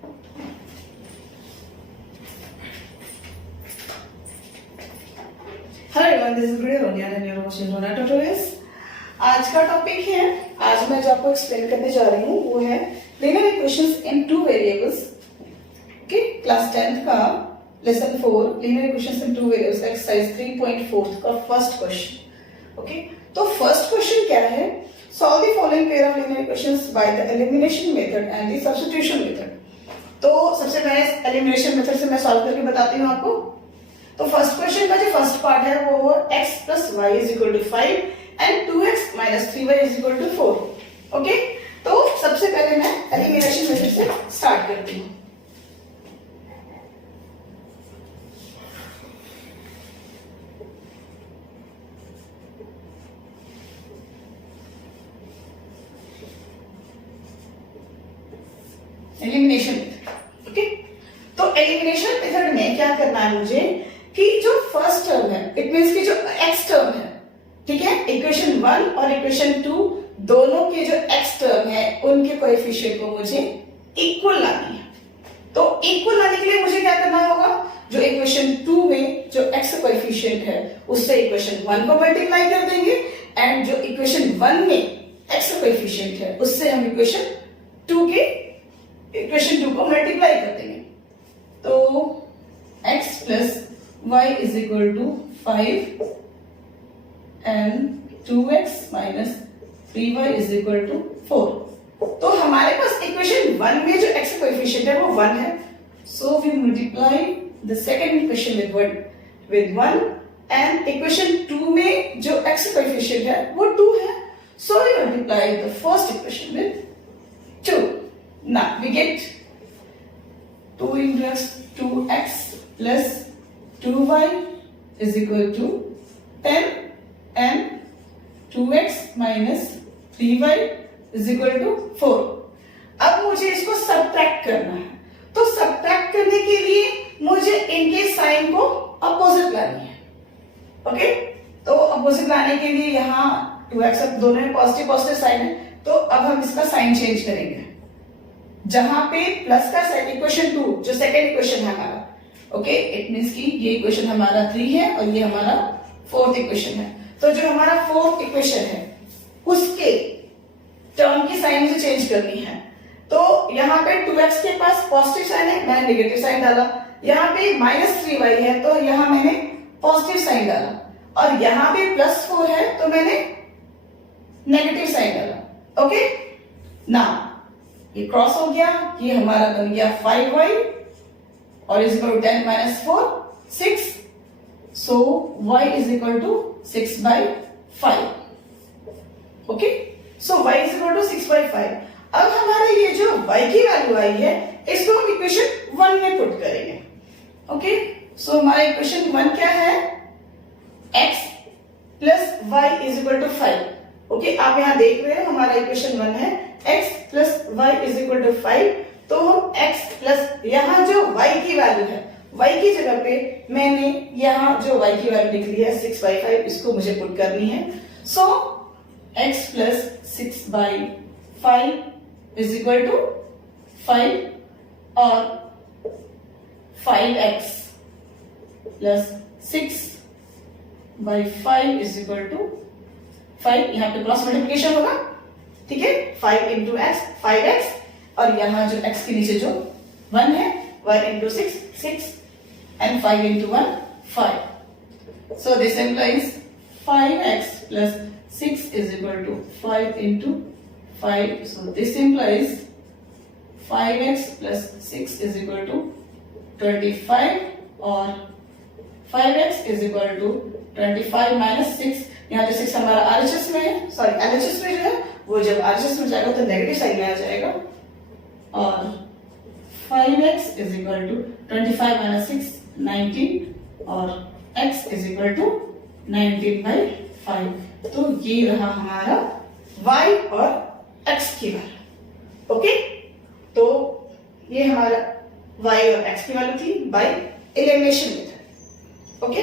Hello everyone, this is good Ronia and you are watching Ronia tutorials. आज का topic है, आज मैं जो आपको एक्सप्लेन करने जा रही हूँ वो है लीनियर इक्वेशंस इन two variables. Okay, class 10th का लेसन 4 लीनियर इक्वेशंस इन टू वेरिएबल्स एक्सरसाइज 3.4 का फर्स्ट क्वेश्चन। ओके, तो फर्स्ट क्वेश्चन क्या है? Solve the following pair of linear equations by the elimination method and the substitution method. तो सबसे पहले elimination method से मैं सॉल्व करके बताती हूँ आपको। तो फर्स्ट क्वेश्चन का जो फर्स्ट पार्ट है वो x plus y is equal to 5 and 2x minus 3y is equal to 4। Okay, तो सबसे पहले मैं एलिमिनेशन मेथड से स्टार्ट करती हूँ। Elimination method. ओके, तो एलिमिनेशन मेथड में क्या करना है मुझे कि जो फर्स्ट टर्म है, इट मींस कि जो x टर्म है, ठीक है, इक्वेशन 1 और इक्वेशन 2 दोनों के जो x टर्म है उनके कोएफिशिएंट को मुझे इक्वल लानी है। तो इक्वल लाने के लिए मुझे क्या करना होगा? जो इक्वेशन 2 में जो x कोएफिशिएंट है उससे इक्वेशन 1 को मल्टीप्लाई कर देंगे एंड जो इक्वेशन 1 में x कोएफिशिएंट है उससे हम इक्वेशन 2 को मल्टीप्लाई कर देंगे। तो x plus y is equal to 5 and 2x minus 3y is equal to 4। तो हमारे पास इक्वेशन 1 में जो x कोएफिशिएंट है वो 1 है, so we multiply the second equation with 1 and equation 2 में जो x कोएफिशिएंट है वो 2 है, so we multiply the first equation with 2। Now we get 2 into x 2x plus 2y is equal to 10 and 2x minus 3y is equal to 4। अब मुझे इसको subtract करना है, तो सब्ट्रैक्ट करने के लिए मुझे इनके साइन को अपोजिट लानी है। ओके, तो अपोजिट लाने के लिए यहाँ 2x दोनों में पॉजिटिव पॉजिटिव साइन है, तो अब हम इसका साइन चेंज करेंगे। जहां पे प्लस का साइन, इक्वेशन 2 जो सेकंड इक्वेशन है हमारा, ओके, इट मींस कि ये इक्वेशन हमारा 3 है और ये हमारा फोर्थ इक्वेशन है। तो जो हमारा फोर्थ इक्वेशन है उसके टर्म की साइन मुझे चेंज करनी है। तो यहाँ पे 2x के पास पॉजिटिव साइन है, मैंने नेगेटिव साइन डाला। यहाँ पे माइनस 3y है तो यहाँ मैंने पॉजिटिव साइन डाला, और यहाँ पे प्लस 4 है तो मैंने नेगेटिव साइन डाला। ओके, नाउ ये क्रॉस हो गया, ये हमारा बन गया 5y और is equal to 10 minus 4 6, so y is equal to 6/5। Okay, so y is equal to 6/5। अब हमारा ये जो y की वैल्यू आई है इसको हम इक्वेशन 1 में पुट करेंगे। ओके, सो हमारा इक्वेशन 1 क्या है? x plus y is equal to 5। Okay, आप यहां देख रहे हो हमारा इक्वेशन 1 है x plus y is equal to 5। तो हम x प्लस यहाँ जो y की वैल्यू है, y की जगह पे मैंने यहाँ जो y की वैल्यू लिख ली है 6/5, इसको मुझे पुट करनी है। So x plus 6/5 is equal to 5 और 5x plus 6/5 is equal to 5। यहाँ पे क्रॉस मल्टीप्लिकेशन होगा, ठीक है, 5 इंटू एक्स 5x, और यहाँ जो x के नीचे जो 1 है 1 into 6 6 and 5 into 1 5। So this implies 5x plus 6 is equal to 5 into 5। So this implies 5x plus 6 is equal to 25 और 5x is equal to 25 minus 6। यहाँ पे 6 हमारा RHS में है, सॉरी LHS में जो है वो जब RHS में जाएगा तो नेगेटिव साइन में आ जाएगा, और 5x is equal to 25 minus 6 19 और x इज इक्वल टू 19/5। तो ये रहा हमारा y और x की वैल्यू। ओके, तो ये हमारा y और x की वैल्यू थी by elimination method. Okay,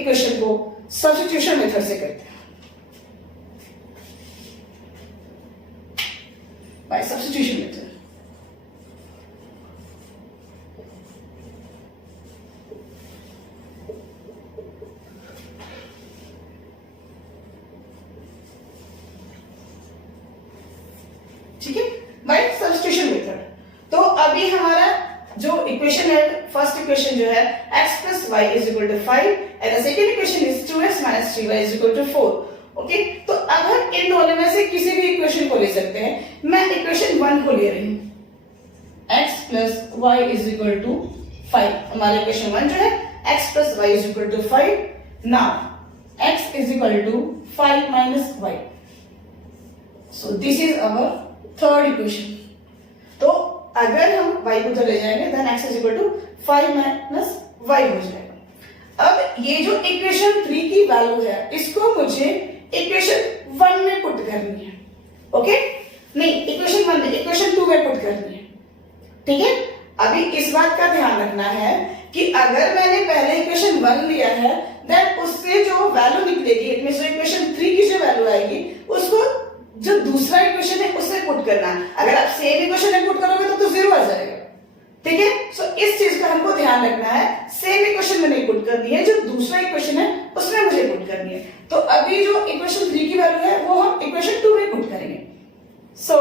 equation को सब्स्टिट्यूशन मेथड से करते हैं, बाय सब्स्टिट्यूशन मेथड। ठीक है, बाय सब्स्टिट्यूशन मेथड। तो अभी हमारा जो इक्वेशन है, फर्स्ट इक्वेशन जो है x plus y is equal to 5 and the second equation is 2x minus 3y is equal to 4। Okay, तो अब हम इन दोनों में से किसी भी इक्वेशन को ले सकते हैं। मैं इक्वेशन 1 को ले रही हूं, x plus y is equal to 5। हमारा इक्वेशन 1 जो है x plus y is equal to 5। Now x is equal to 5 minus y, so this is our third equation. तो अगर हम y को उधर ले जाएंगे then x is equal to 5 minus y हो जाएगा। अब ये जो इक्वेशन 3 की वैल्यू है इसको मुझे इक्वेशन 1 में पुट करनी है। ओके, नहीं इक्वेशन 1 में, इक्वेशन 2 में पुट करनी है। ठीक है, अभी इस बात का ध्यान रखना है कि अगर मैंने पहले इक्वेशन 1 लिया है देन उससे जो वैल्यू निकलेगी, इट मींस इक्वेशन 3 की जो वैल्यू आएगी उसको जो दूसरा इक्वेशन है उसमें पुट करना। अगर आप सेम इक्वेशन में पुट करोगे तो जीरो आ जाएगा। ठीक है, सो इस चीज का हमको ध्यान रखना है, सेम इक्वेशन में नहीं पुट करनी है, जो दूसरा इक्वेशन है उसमें मुझे पुट करनी है। तो अभी जो इक्वेशन 3 की वैल्यू है वो हम इक्वेशन 2 में पुट करेंगे। सो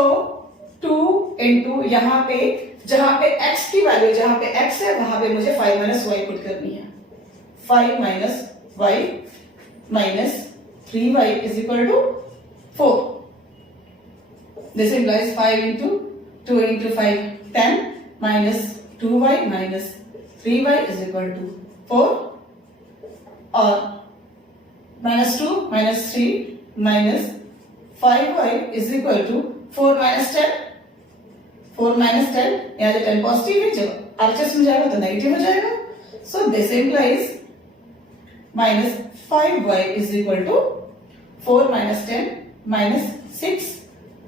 2 इंटू यहाँ पे जहां पे x की वैल्यू, जहां पे x है वहां पे मुझे 5 माइनस y पुट करनी है। 5 minus y minus 3y is equal to 4। This implies 5 into 2 into 5, 10 minus 2y minus 3y is equal to 4, or minus 2 minus 3 minus 5y is equal to 4 minus 10. 4 minus 10, यहाँ जो 10 positive है, जब RHS में जाएगा तो negative हो जाएगा। So this implies minus 5y is equal to 4 minus 10 minus 6,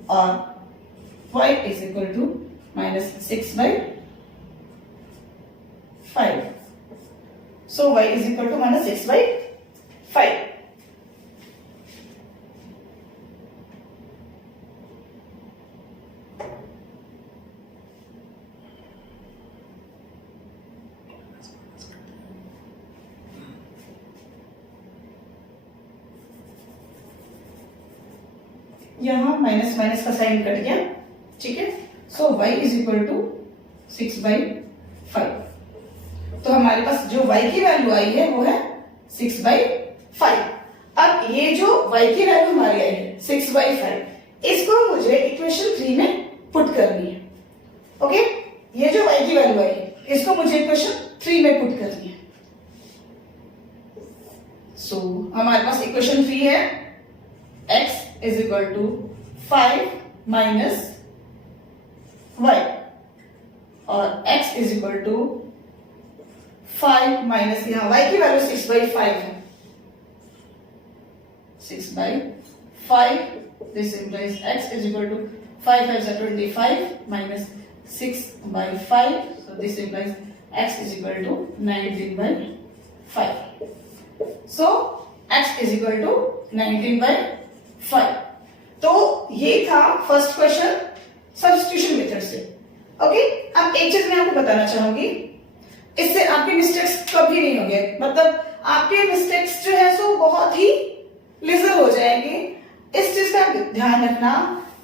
और y is equal to minus 6 by 5. So y is equal to minus 6 by 5. यहां माइनस माइनस का साइन कट गया। ठीक है, so y is equal to 6 by 5। तो हमारे पास जो y की वैल्यू आई है वो है 6 by 5। अब ये जो y की वैल्यू हमारी आई है 6 by 5, इसको मुझे इक्वेशन 3 में पुट करनी है। ओके, ये जो y की वैल्यू आई है इसको मुझे इक्वेशन 3 में पुट करनी है। सो हमारे पास इक्वेशन 3 है x is equal to 5 minus y, और x is equal to 5 minus, यहाँ y की वैल्यू 6 by 5 है, 6 by 5, this implies x is equal to 5 5 is 25 minus 6 by 5, so this implies x is equal to 19 by 5. So x is equal to 19 by 5। तो ये था first question substitution method से। Okay, अब एक चीज मैं आपको बताना चाहूंगी, इससे आपके मिस्टेक्स कभी नहीं होंगे, मतलब आपके मिस्टेक्स जो है सो बहुत ही लेजर हो जाएंगे। इस चीज का ध्यान रखना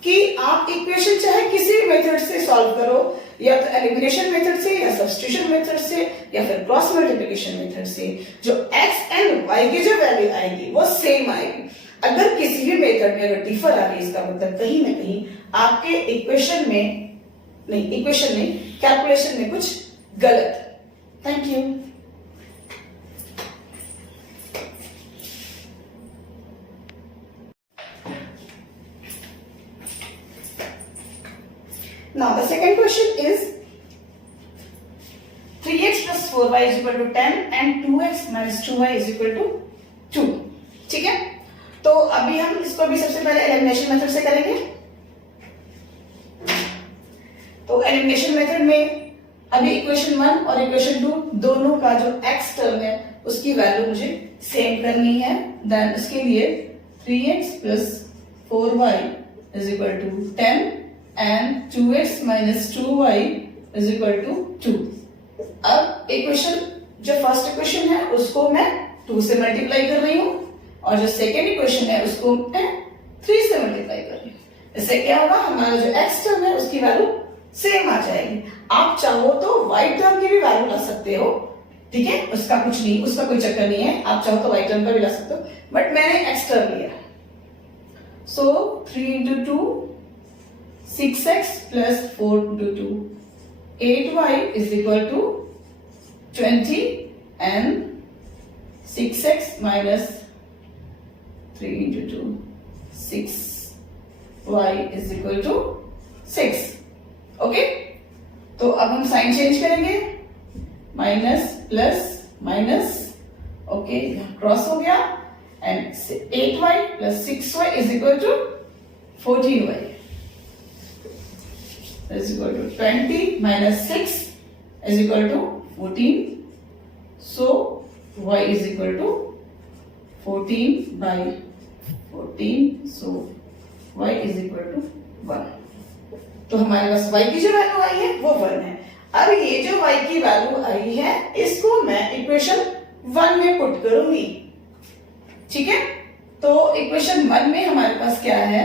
कि आप इक्वेशन चाहे किसी भी मेथड से सॉल्व करो, या तो एलिमिनेशन मेथड से, या सब्स्टिट्यूशन मेथड से, या फिर क्रॉस मल्टीप्लिकेशन मेथड से, जो x एंड y की जो वैल्यू आएगी वो सेम आएगी। अगर किसी भी मेथड में अगर डिफर आ रही है, इसका मतलब कहीं ना कहीं आपके इक्वेशन में कैलकुलेशन में कुछ गलत। Thank you. Now the second question is 3x plus 4y is equal to 10 and 2x minus 2y is equal to 2। ठीक है, तो अभी हम इसको भी सबसे पहले एलिमिनेशन मेथड से करेंगे। तो एलिमिनेशन मेथड में अभी इक्वेशन 1 और इक्वेशन 2 दोनों का जो x टर्म है उसकी वैल्यू मुझे सेम करनी है। देन उसके लिए 3x plus 4y is equal to 10 and 2x minus 2y is equal to 2। अब इक्वेशन जो फर्स्ट इक्वेशन है उसको मैं 2 से मल्टीप्लाई कर रही हूं और जो सेकेंड इक्वेशन है उसको मैं 3 से मल्टीप्लाई कर रही हूँ। इससे क्या होगा, हमारा जो x टर्म है उसकी वैल्यू सेम आ जाएगी। आप चाहो तो y टर्म की भी वैल्यू ला सकते हो, ठीक है, उसका कुछ नहीं, उसका कोई चक्कर नहीं है। आप चाहो तो y टर्म का भी ला सकते हो, बट मैंने x टर्म लिया। सो 3 into 2 6x plus 4 into 2 8y is equal to 20 and 6x minus 3 into 2 6y is equal to 6। ओके, तो अब हम साइन चेंज करेंगे, minus plus minus, okay cross हो गया, and 8y plus 6y is equal to 14y is equal to 20 minus 6 is equal to 14, so y is equal to 14 by 14, so y is equal to 1। तो हमारे पास y की जो value आई है वो 1 है। अब ये जो y की वैल्यू आई है इसको मैं इक्वेशन 1 में पुट करूंगी, ठीक है। तो इक्वेशन 1 में हमारे पास क्या है,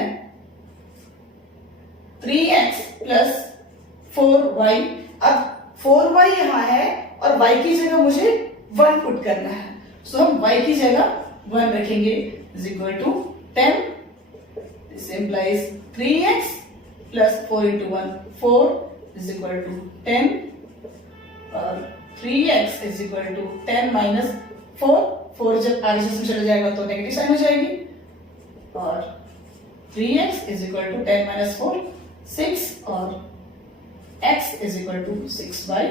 3x प्लस 4y। अब 4y यहां है और y की जगह मुझे 1 पुट करना है, सो हम y की जगह 1 रखेंगे is equal to 10। This implies 3x plus 4 into 1 4 is equal to 10 और 3x is equal to 10 minus 4 जब आगे से चला जाएगा तो नेगेटिव साइन हो जाएगी, और 3x is equal to 10 minus 4 6 और x is equal to 6 by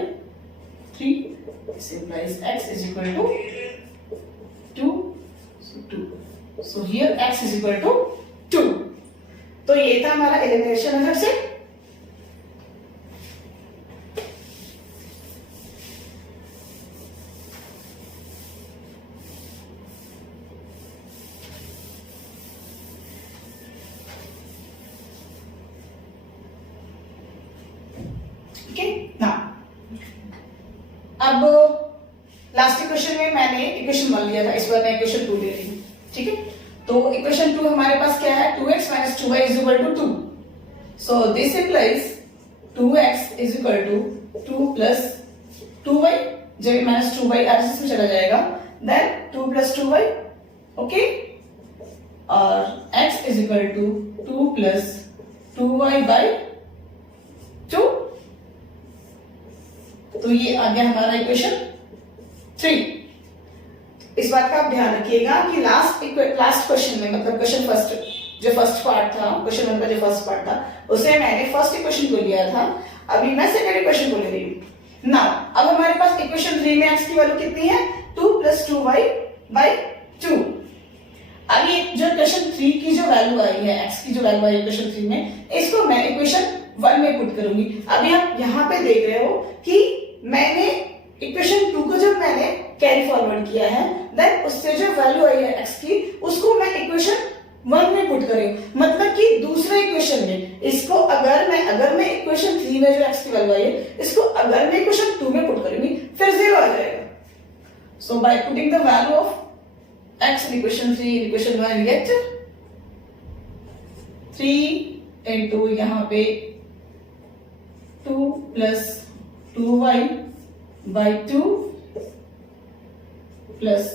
3। This implies x is equal to 2, so 2, so here x is equal to 2। तो ये था हमारा एलिमिनेशन मेथड से। ओके, ना अब लास्ट इक्वेशन में मैंने इक्वेशन 1 लिया था, इस बार मैं इक्वेशन 2 ले रही हूं, ठीक है। तो इक्वेशन 2 हमारे पास क्या है, 2x minus 2y is equal to 2, so this implies 2x is equal to 2 plus 2y, जब minus 2y आरसीएस में चला जाएगा, then 2 plus 2y, ओके, और x is equal to 2 plus 2y by 2। तो ये आ गया हमारा इक्वेशन 3। इस बात का आप ध्यान रखिएगा कि लास्ट क्वेश्चन में, मतलब क्वेश्चन फर्स्ट जो फर्स्ट पार्ट था, क्वेश्चन 1 का जो फर्स्ट पार्ट था, उसमें मैंने फर्स्ट इक्वेशन को लिया था, अभी मैं सेकंड इक्वेशन को ले रही हूं। नाउ अब हमारे पास इक्वेशन 3 में x की वैल्यू कितनी है, 2 plus 2y by 2। अब ये जो इक्वेशन 3 की जो वैल्यू आई है, x की जो वैल्यू आई इक्वेशन 3 में, इसको मैं इक्वेशन 1 में पुट करूंगी। अभी आप यहाँ पे देख रहे हो कि मैंने इक्वेशन 2 को जब मैंने कैरी फॉरवर्ड किया है, देन उससे जो वैल्यू आई है x की, उसको मैं इक्वेशन 1 में पुट कर रही हूं। मतलब कि दूसरे इक्वेशन में इसको अगर मैं इक्वेशन 3 में जो x की वैल्यू आई है, इसको अगर मैं इक्वेशन 2 में पुट करूंगी फिर 0 आ जाएगा। So by putting the value of x in equation 3 in equation 1 we get 3 into यहां पे 2 plus 2y by 2 plus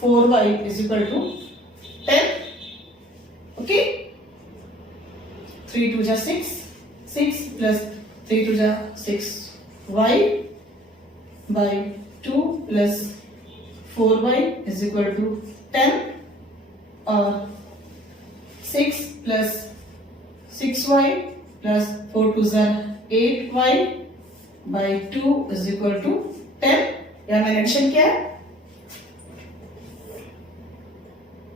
4y is equal to 10, okay, 3 2 जा 6 plus 3 2 जा 6y by 2 plus 4y is equal to 10, और 6 plus 6y plus 4 2 जा 8y by 2 is equal to 10। यहां मैंने addition किया है,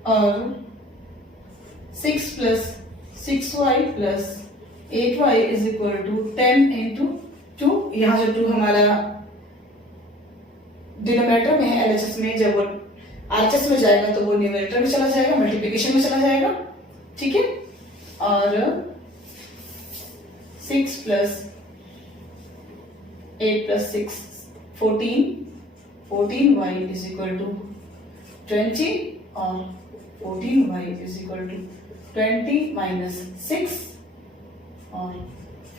और 6 plus 6y plus 8y is equal to 10 into 2। यहां जो 2 हमारा डिनोमिनेटर में है, एलएचएस में जब वो आरएचएस में जाएगा तो वो न्यूमरेटर में चला जाएगा, मल्टीप्लिकेशन में चला जाएगा, ठीक है। और 6 plus 8 plus 6 14y is equal to 20 और 14y is equal to 20 minus 6 और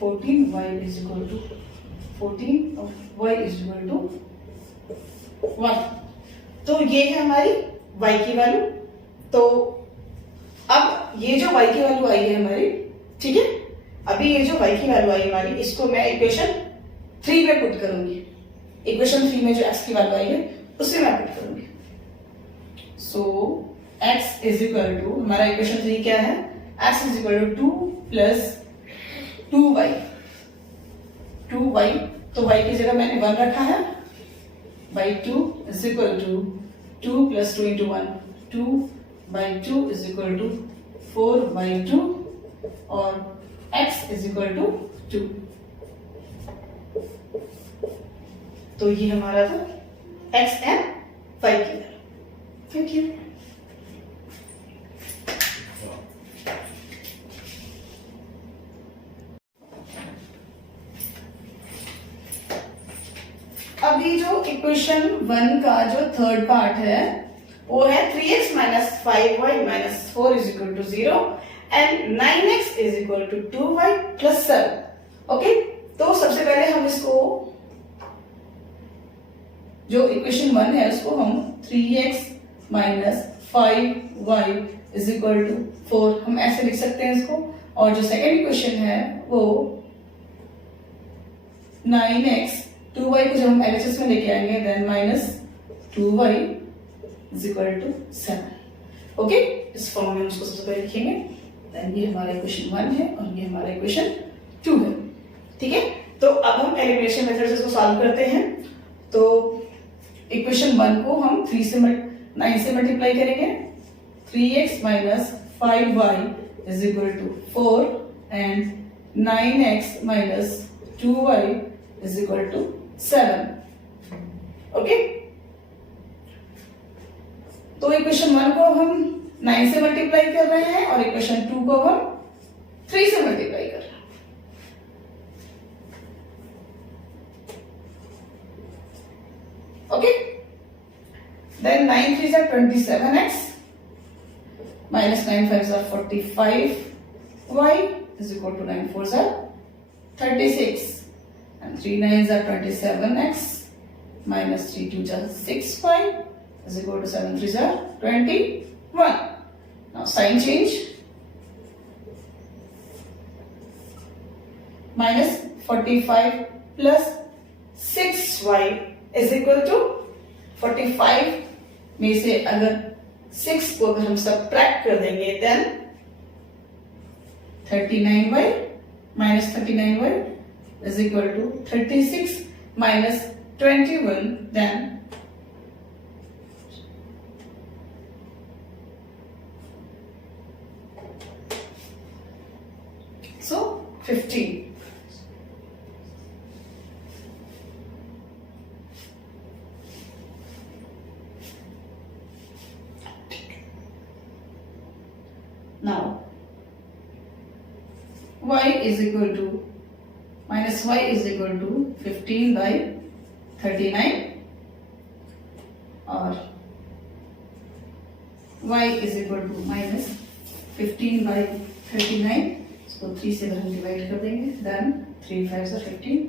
14y is equal to 14y is equal to 1। तो ये है हमारी y की वैल्यू। तो अब ये जो y की वैल्यू आई है हमारी, ठीक है, अभी ये जो y की वैल्यू आई हमारी, इसको मैं इक्वेशन 3 में पुट करूंगी। इक्वेशन 3 में जो x की वैल्यू आई है उसे मैं पुट करूंगी। So x is equal to, हमारा इक्वेशन 3 क्या है, x is equal to 2 plus 2y। तो y की जगह मैंने 1 रखा है, by 2 is equal to 2 plus 2 into 1, 2 by 2 is equal to 4 by 2 और x is equal to 2। तो ये हमारा था x and y की वैल्यू। Thank you. अभी जो इक्वेशन 1 का जो थर्ड पार्ट है वो है 3x minus 5y minus 4 is equal to 0 and 9x is equal to 2y plus 7। Okay, तो सबसे पहले हम इसको, जो इक्वेशन 1 है उसको हम 3x minus 5y is equal to 4 हम ऐसे लिख सकते हैं इसको। और जो सेकेंड इक्वेशन है वो 9x, 2y को जब हम एलएचएस में लेके आएंगे then minus 2y is equal to 7। Okay, इस फॉर्म में हम उसको सबसे पहले लिखेंगे। देन ये हमारा इक्वेशन 1 है और ये हमारा इक्वेशन 2 है, ठीक है। तो अब हम एलिमिनेशन मेथड से इसको सॉल्व करते हैं। तो इक्वेशन 1 को हम 9 से मल्टीप्लाई करेंगे। 3x minus 5y is equal to 4 and 9x minus 2y is equal to 7। Okay, तो इक्वेशन 1 को हम 9 से मल्टीप्लाई कर रहे हैं और इक्वेशन 2 को हम 3 से मल्टीप्लाई कर रहे हैं। Okay, then 9 3s are 27x minus 9 5s are 45y is equal to 9 4s are 36 and 3 9s are 27x minus 3 2s are 6y is equal to 7 3s are 21. Now sign change. Minus 45 plus 6y is equal to 45 में से अगर 6 को अगर हम subtract कर देंगे then 39y minus 39y is equal to 36 minus 21 then so 15. Now y is equal to minus y is equal to 15 by 39 और y is equal to minus 15 by 39, इसको 3 से हम डिवाइड कर देंगे then 3 5s are 15,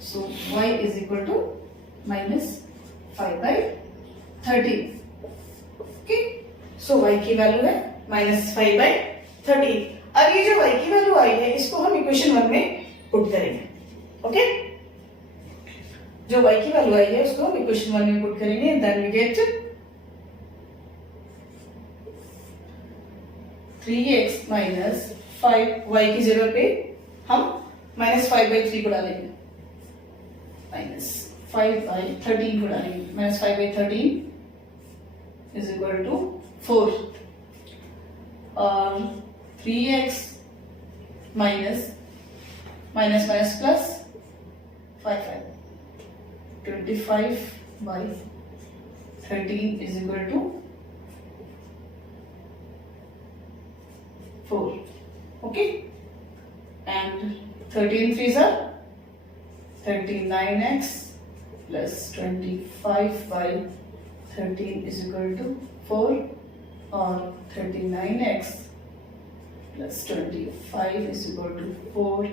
so y is equal to minus 5 by 13. Okay, so y की value है minus 5 by 13। अब ये जो y की वैल्यू आई है इसको हम इक्वेशन 1 में पुट करेंगे। ओके, जो y की वैल्यू आई है उसको हम इक्वेशन 1 में पुट करेंगे then we get 3x minus 5 y की जगह पे हम माइनस 5 by 3 को डालेंगे, माइनस 5 by 13 को डालेंगे, minus 5 by 13 is equal to 4 और 3x minus minus minus plus 5 5 25/13 is equal to 4. Okay, and 13 threes are 39x plus 25/13 is equal to 4, or 39x plus 25 is equal to 4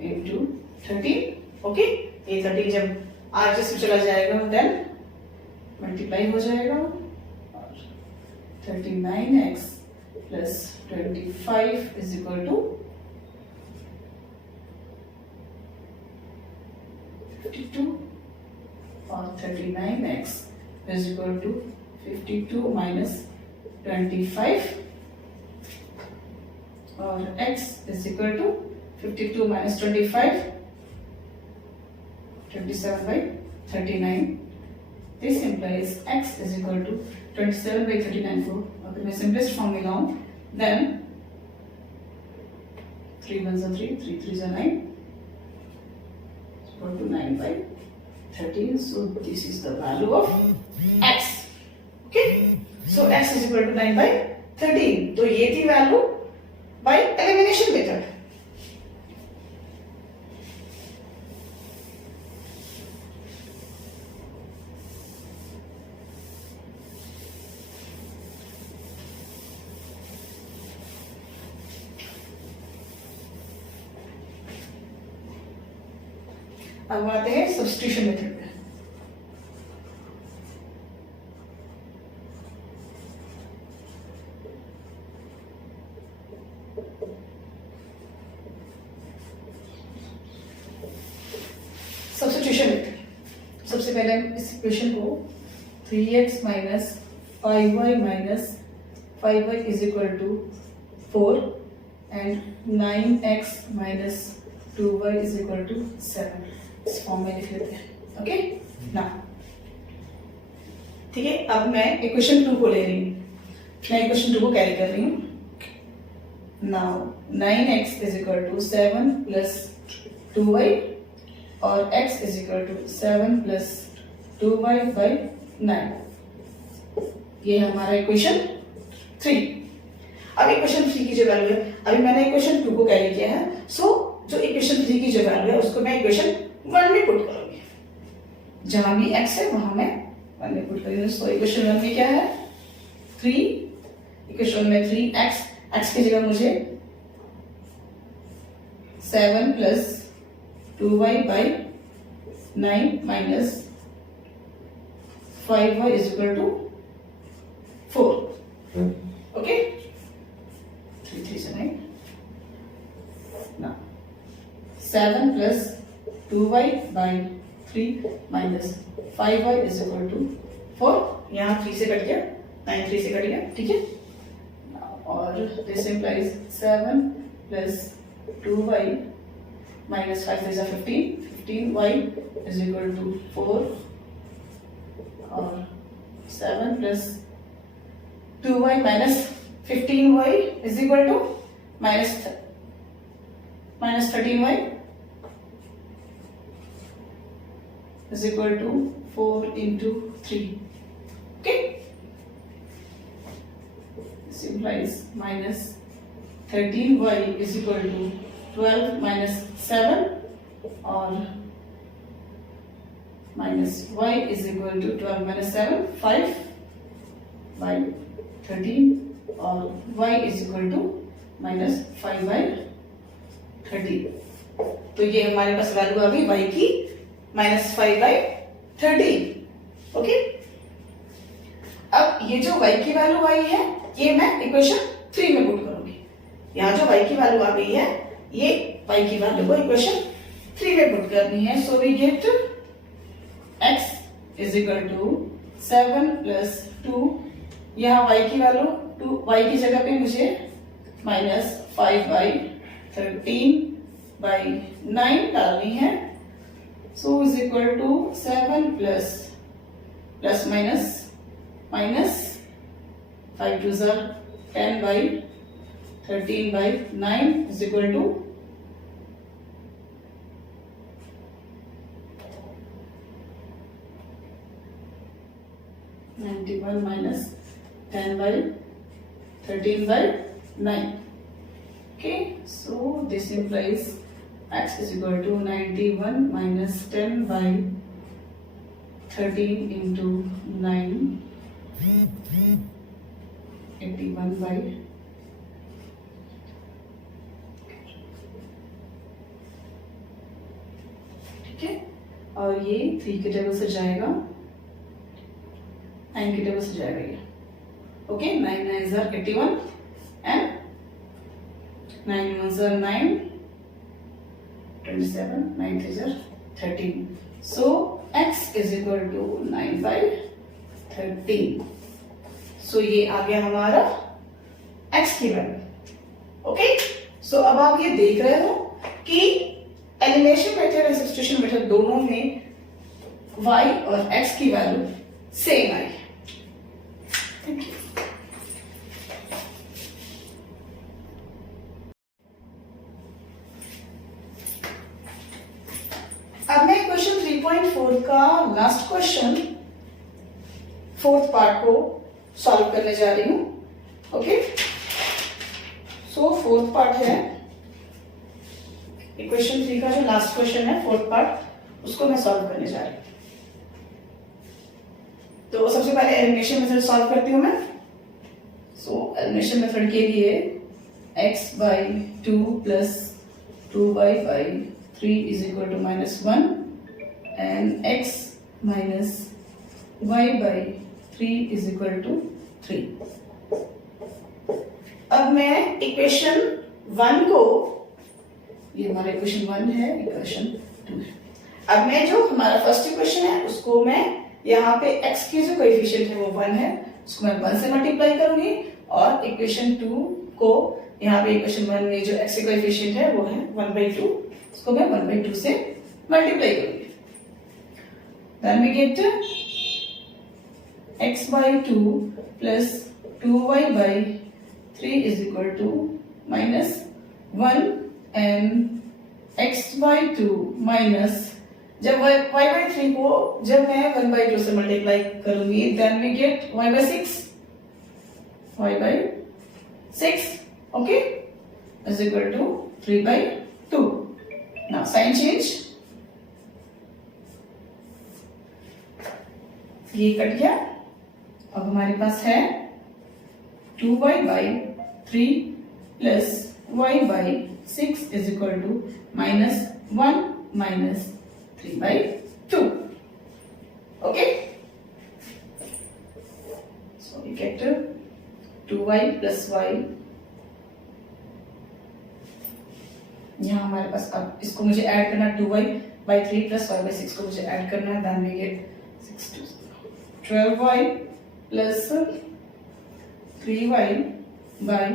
into 13. Okay, ये 13 जब RHS में चला जाएगा then multiply हो जाएगा, और 39x plus 25 is equal to 52, और 39x is equal to 52 minus 25, और x is equal to 52 minus 25, 27/39. This implies x is equal to 27/39. को अगर मैं सिंपलेस्ट फॉर्म में लाऊं then 3 1s are 3, 3 3s are 9, equal to 9/13. So this is the value of x. Okay, so x is equal to 9/13. तो ये थी value by elimination method. अब आते हैं सब्स्टिट्यूशन मेथड में। सब्स्टिट्यूशन मेथड, सबसे पहले हम इस इक्वेशन को 3x minus 5y minus 5y is equal to 4 and 9x minus 2y is equal to 7 इस फॉर्म में लिख लेते हैं। ओके ना, ठीक है। अब मैं इक्वेशन 2 को ले रही हूँ, मैं इक्वेशन 2 को कैरी कर रही हूँ। Now 9x is equal to 7 plus 2y, और x is equal to 7 plus 2y by 9। ये है हमारा इक्वेशन 3। अब इक्वेशन 3 की जो वैल्यू है, अभी मैंने इक्वेशन 2 को कैरी किया है, सो जो इक्वेशन 3 की जो वैल्यू है उसको मैं इक्वेशन 1 में पुट करूंगी। जहां भी x है वहां मैं 1 में पुट करूंगी। तो इक्वेशन 1 में क्या है 3, इक्वेशन 1 में 3x, x की जगह मुझे 7 plus 2y by 9 minus 5y is equal to 4। Okay, 3 3 से 9, now 7 plus 2y by 3 minus 5y is equal to 4। यहाँ 3 से कट गया, 9 3 से कट गया, ठीक है। और this implies 7 plus 2y minus 5 is 15, 15y is equal to 4, और 7 plus 2y minus 15y is equal to minus 13y is equal to 4 into 3. Okay, this implies minus 13y is equal to 12 minus 7, और minus y is equal to 12 minus 7 5 by 13, और y is equal to minus 5 by 13। तो ये हमारे पास value आ गई y की minus 5 by 13। Okay, अब ये जो y की वैल्यू आई है ये मैं इक्वेशन 3 में पुट करूंगी। यहाँ जो y की वैल्यू आ गई है ये y की वैल्यू को इक्वेशन 3 में पुट करनी है। So we get x is equal to 7 plus 2, यहाँ y की वैल्यू 2, y की जगह पे मुझे माइनस 5 बाई 13 बाई 9 डालनी है। So is equal to 7 plus minus 5 2 ज़र 10 by 13 by 9 is equal to 2 91 minus 10 by 13 by 9. Okay, so this implies x is equal to 91 minus 10 by 13 into 9, 81 by ठीक है, और ये 3 के टेबल से जाएगा, 9 के टेबल से जाएगा ये. Okay, 9 9s are 81 and 9 1s are 9, 27, 9 3s are 13. So x is equal to 9 by 13. So ये आ गया हमारा x की वैल्यू. ओके, सो अब आप ये देख रहे हो कि एलिमिनेशन मेथड और सब्स्टिट्यूशन मेथड दोनों में y और x की value same I. Thank you. अब मैं क्वेश्चन 3.4 का लास्ट क्वेश्चन फोर्थ पार्ट को सॉल्व करने जा रही हूं. ओके, सो फोर्थ पार्ट है इक्वेशन 3 का, जो लास्ट क्वेश्चन है फोर्थ पार्ट, उसको मैं सॉल्व करने जा रही हूं. तो सबसे पहले एलिमिनेशन मेथड सॉल्व करती हूं मैं. सो एलिमिनेशन मेथड के लिए x by 2 plus 2y by 3 is equal to -1 and x minus y by 3 is equal to 3. अब मैं इक्वेशन 1 को, ये हमारा इक्वेशन 1 है, इक्वेशन 2 है. अब मैं जो हमारा फर्स्ट इक्वेशन है उसको मैं यहाँ पे x की जो कोएफिशिएंट है वो 1 है, उसको मैं 1 से मल्टीप्लाई करूंगी, और इक्वेशन 2 को यहाँ पे इक्वेशन 1 में जो x की कोएफिशिएंट है वो है 1/2, उसको मैं 1/2 से मल्टीप्लाई करूंगी. Then we get x by 2 plus 2y by 3 is equal to -1 and x by 2 minus, जब y by 3 को जब मैं 1/2 से मल्टीप्लाई करूंगी, then we get y by 6, y by 6, okay, is equal to 3/2. Now sign change, ये cut गया. अब हमारे पास है 2y by 3 plus y by 6 is equal to -1 minus 3/2. Okay, so we get 2y plus y. यहाँ हमारे पास, अब इसको मुझे ऐड करना, 2y by 3 plus y by 6 को मुझे ऐड करना है. then we get 6 to 12y plus 3y by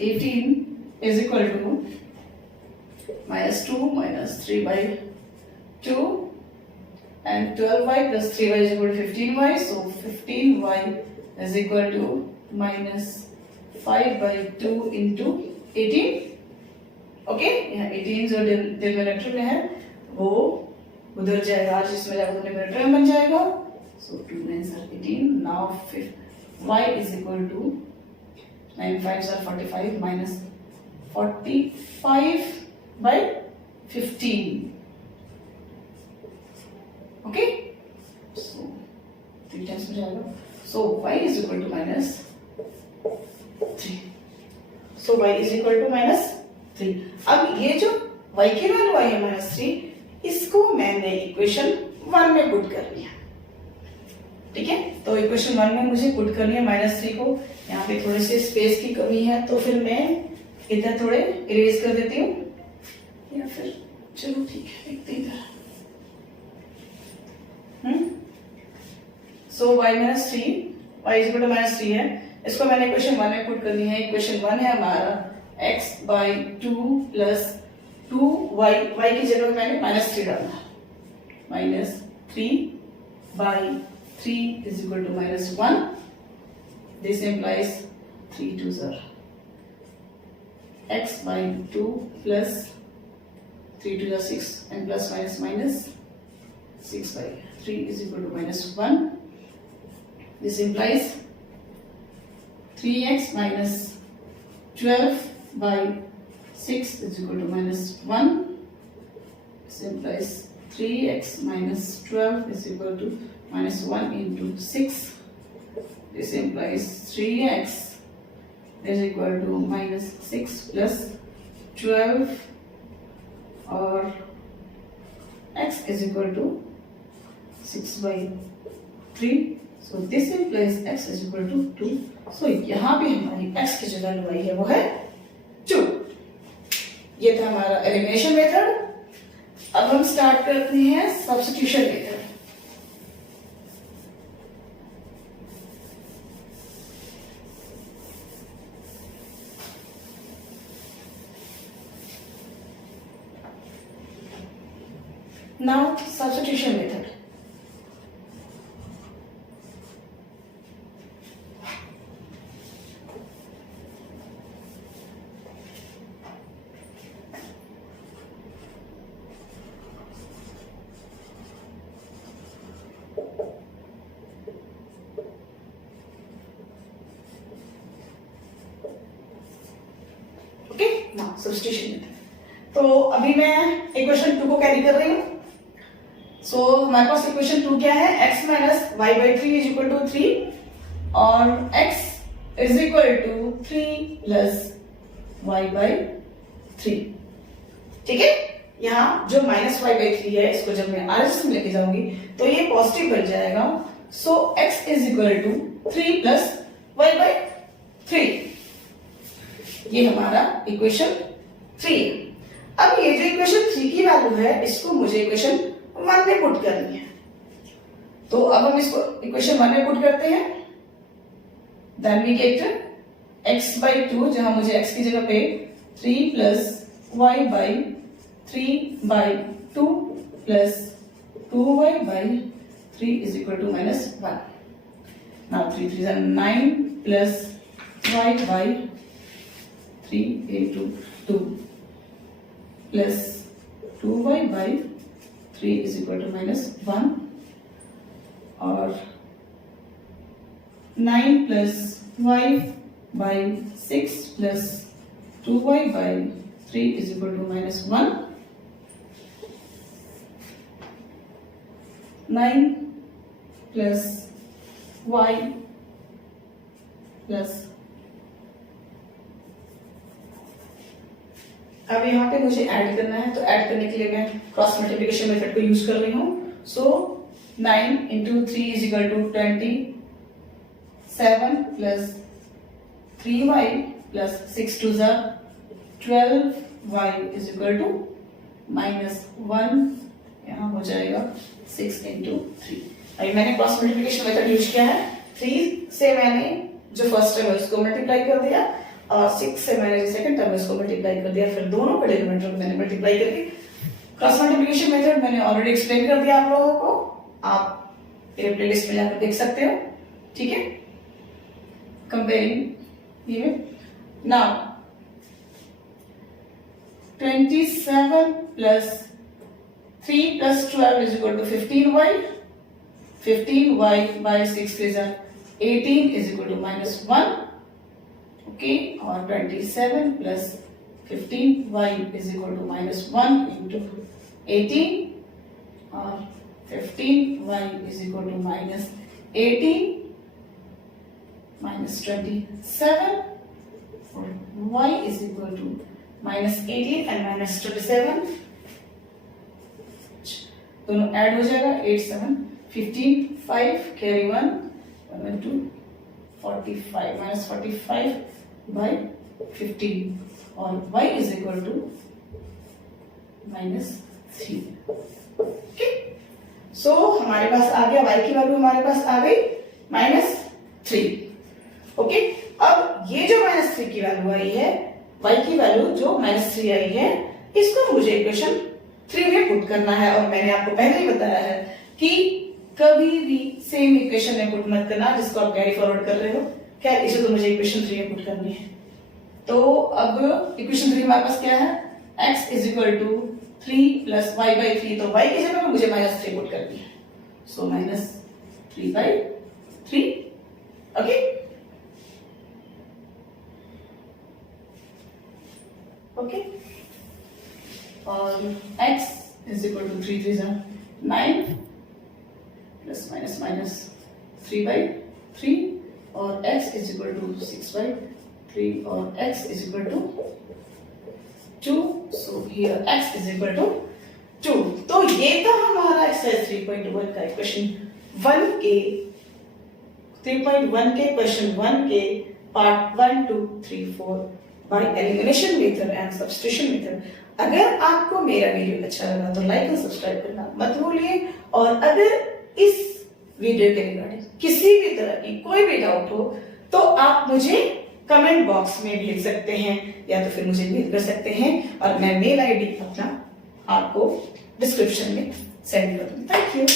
18 is equal to -2 minus 3/2 and 12y plus 3y is equal to 15y, so 15y is equal to -5/2 into 18. Okay, यहाँ 18 जो denominator में है वो उधर जाएगा, जिसमें जाएगा डिनोमिनेटर में बन जाएगा. So 2 9s are 18. Now y is equal to 9 5s are 45 minus 45/15. Okay, so 3 times में जाएगा. So y is equal to -3. So y is equal to -3. अब ये जो y की वैल्यू आई है -3, इसको मैंने इक्वेशन 1 में पुट कर लिया. ठीक है, तो इक्वेशन 1 में मुझे पुट करनी है -3 को. यहाँ पे थोड़े से स्पेस की कमी है, तो फिर मैं इधर थोड़े इरेज कर देती हूँ, या फिर चलो ठीक है लिखते इधर. So y -3, y is equal to -3 है, इसको मैंने इक्वेशन 1 में पुट करनी है. इक्वेशन 1 है हमारा x by 2 plus 2y, y की जगह मैंने -3 डालना, -3 by 3 is equal to -1. This implies 3 2s are x by 2 plus 3 2s are 6 and plus minus 6 by 3 is equal to -1. This implies 3x minus 12 by 6 is equal to minus 1. This implies 3x minus 12 is equal to minus 1 into 6. This implies 3x is equal to minus 6 plus 12, or x is equal to 6 by 3. So this implies x is equal to 2. So यहाँ भी हमारी x की जो value आई है वो है 2. ये था हमारा एलिमिनेशन मेथड. अब हम स्टार्ट करते हैं substitution method. Now substitution method. Okay, now substitution method. तो अभी मैं इक्वेशन 2 को कैरी कर रही हूँ. सो हमारे पास इक्वेशन 2 क्या है? x minus y by 3 is equal to 3 और x is equal to 3 plus y by 3. ठीक है. यहाँ जो माइनस वाई बाई 3 है इसको जब मैं आरएचएस में लेके जाऊंगी तो ये पॉजिटिव बन जाएगा. So x is equal to 3 plus y by 3. ये हमारा इक्वेशन 3 है. अब ये जो इक्वेशन 3 की वैल्यू है इसको मुझे इक्वेशन 1 में पुट करनी है. तो अब हम इसको इक्वेशन 1 में पुट करते हैं. Then we get x by 2, जहां मुझे x की जगह पे 3 plus y by 3 by 2 plus 2y by 3 is equal to minus 1. Now 3 3 is 9 plus y by 3 into 2 plus 2y by 3 is equal to minus 1, और 9 plus y by 6 plus 2y by 3 is equal to minus 1. 9 plus y plus, अब यहाँ पे मुझे add करना है तो add करने के लिए मैं क्रॉस मल्टीप्लिकेशन मेथड को यूज कर रही हूँ. So 9 into 3 is equal to 27 plus 3y plus 6 टू ज़ा 12y is equal to minus 1. यहाँ हो जाएगा 6 इंटू 3. अभी मैंने क्रॉस मल्टीप्लिकेशन मेथड यूज किया है. 3 से मैंने जो फर्स्ट टर्म है उसको मल्टीप्लाई कर दिया और 6 से मैंने जो सेकंड टर्म है उसको मल्टीप्लाई कर दिया. फिर दोनों के डिनोमिनेटर को मैंने मल्टीप्लाई करके क्रॉस मल्टीप्लिकेशन मेथड मैंने ऑलरेडी एक्सप्लेन कर दिया आप लोगों को. आप मेरे प्लेलिस्ट में जाकर देख सकते हो. ठीक है. कंपेयरिंग ये now 27 plus 3 plus 12 is equal to 15y. 15y by 6 is 18 is equal to minus 1. Okay, or 27 plus 15y is equal to minus 1 into 18, or 15y is equal to minus 18 minus 27, or y is equal to minus 18 and minus 27. दोनों add हो जाएगा. 8 7 15 5 carry 1 1 2 45 minus 45 by 15 और y is equal to minus 3. Okay, so हमारे पास आ गया y की value हमारे पास आ गई minus 3. Okay, अब ये जो minus 3 की वैल्यू आई है, y की वैल्यू जो minus 3 आई है, इसको मुझे इक्वेशन 3 में पुट करना है. और मैंने आपको पहले ही बताया है कि कभी भी सेम इक्वेशन में पुट मत करना जिसको आप कैरी फॉरवर्ड कर रहे हो. क्या इसे तो मुझे इक्वेशन 3 में पुट करनी है. तो अब इक्वेशन 3 हमारे पास क्या है? x is equal to 3 plus y by 3. तो y की जगह पे मुझे माइनस 3 पुट करनी है. So minus 3 by 3 okay okay और x is equal to 3 3 9 plus minus minus 3/3 और x इज इक्वल टू 6/3 और x is equal to 2. So here x is equal to 2. तो ये तो हमारा एक्सरसाइज 3.1 का क्वेश्चन 1 के 3.1 के क्वेश्चन 1 के part 1 2 3 4 by elimination method and substitution method. अगर आपको मेरा वीडियो अच्छा लगा तो लाइक और सब्सक्राइब करना मत भूलिए. और अगर इस वीडियो के रिगार्डिंग किसी भी तरह की कोई भी डाउट हो तो आप मुझे कमेंट बॉक्स में भेज सकते हैं या तो फिर मुझे मेल कर सकते हैं और मैं मेल आईडी अपना आपको डिस्क्रिप्शन में सेंड कर दूंगी. Thank you.